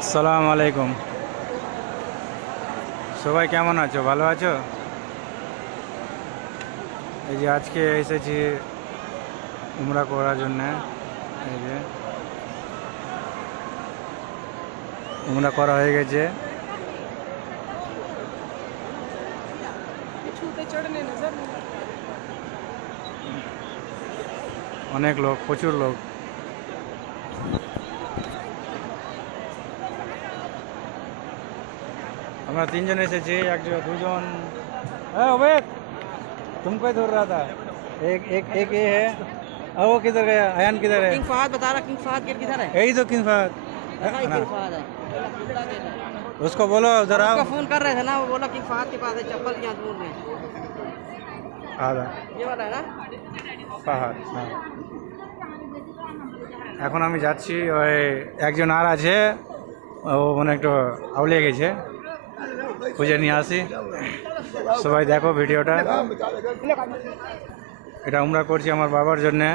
আসসালামু আলাইকুম। সবাই কেমন আছো? ভালো আছো? এই যে আজকে এসেছি উমরা করার জন্যে। এই যে উমরা করা হয়ে গেছে। অনেক লোক, প্রচুর লোক। আমরা তিনজন এসেছি, একজন দুজন। হ্যাঁ ओबेद, तुमको ही ढूंढ रहा था। एक एक एक ये है। और वो किधर गया? अयान किधर है? किंग फहद बता रहा, किंग फहद गेट किधर है? यही तो किंग फहद। देखा ही ना, किंग फहद है। उसको बोलो उधर आओ। उसका फोन कर रहे थे ना, वो बोला किंग फहद के पास है, चप्पल यहाँ दूर में। आधा ये वाला है ना? পাহাড়। হ্যাঁ, এখন আমি যাচ্ছি। ওই একজন আর আছে, ও মানে একটু আউলিয়ে গেছে, খুঁজে নিয়ে আসি। সবাই দেখো ভিডিওটা। এটা উমরা করছি আমার বাবার জন্যে।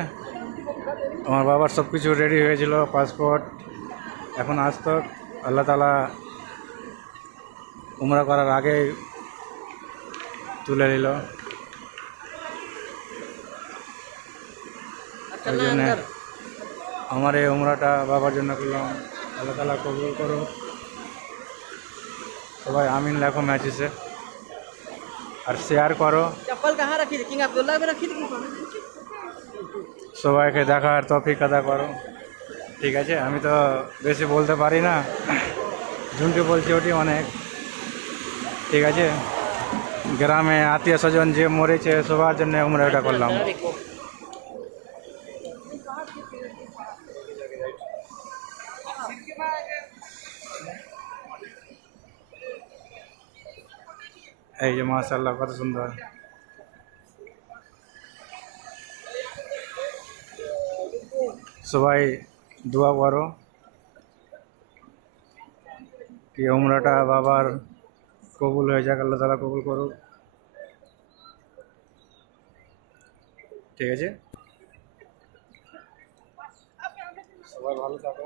আমার বাবার সব কিছু রেডি হয়েছিল, পাসপোর্ট। এখন আসতো আল্লাহ তালা উমরা করার আগেই তুলে নিল। ওই জন্যে আমার এই উমরাটা বাবার জন্য করলাম। আল্লাহ তালা কবুল করো। সবাই আমিন লেখো ম্যাচেসে, আর শেয়ার করো। चप्पल कहाँ रखी थी? किंग अब्दुल्ला में रखी थी किंग फहद? সবাইকে দেখার তৌফিক আদা করো। ঠিক আছে, আমি তো বেশি বলতে পারি না, ঝুমকে বলছি ওটি অনেক। ঠিক আছে, গ্রামে আত্মীয় স্বজন যে মরেছে সবার জন্য উমরাটা করলাম। এই যে মাশাআল্লাহ, কত সুন্দর। সবাই দোয়া করো কি উমরাটা বাবার কবুল হয়ে যাক, আল্লাহ তাআলা কবুল করুক। ঠিক আছে, সবাই ভালো থাকো।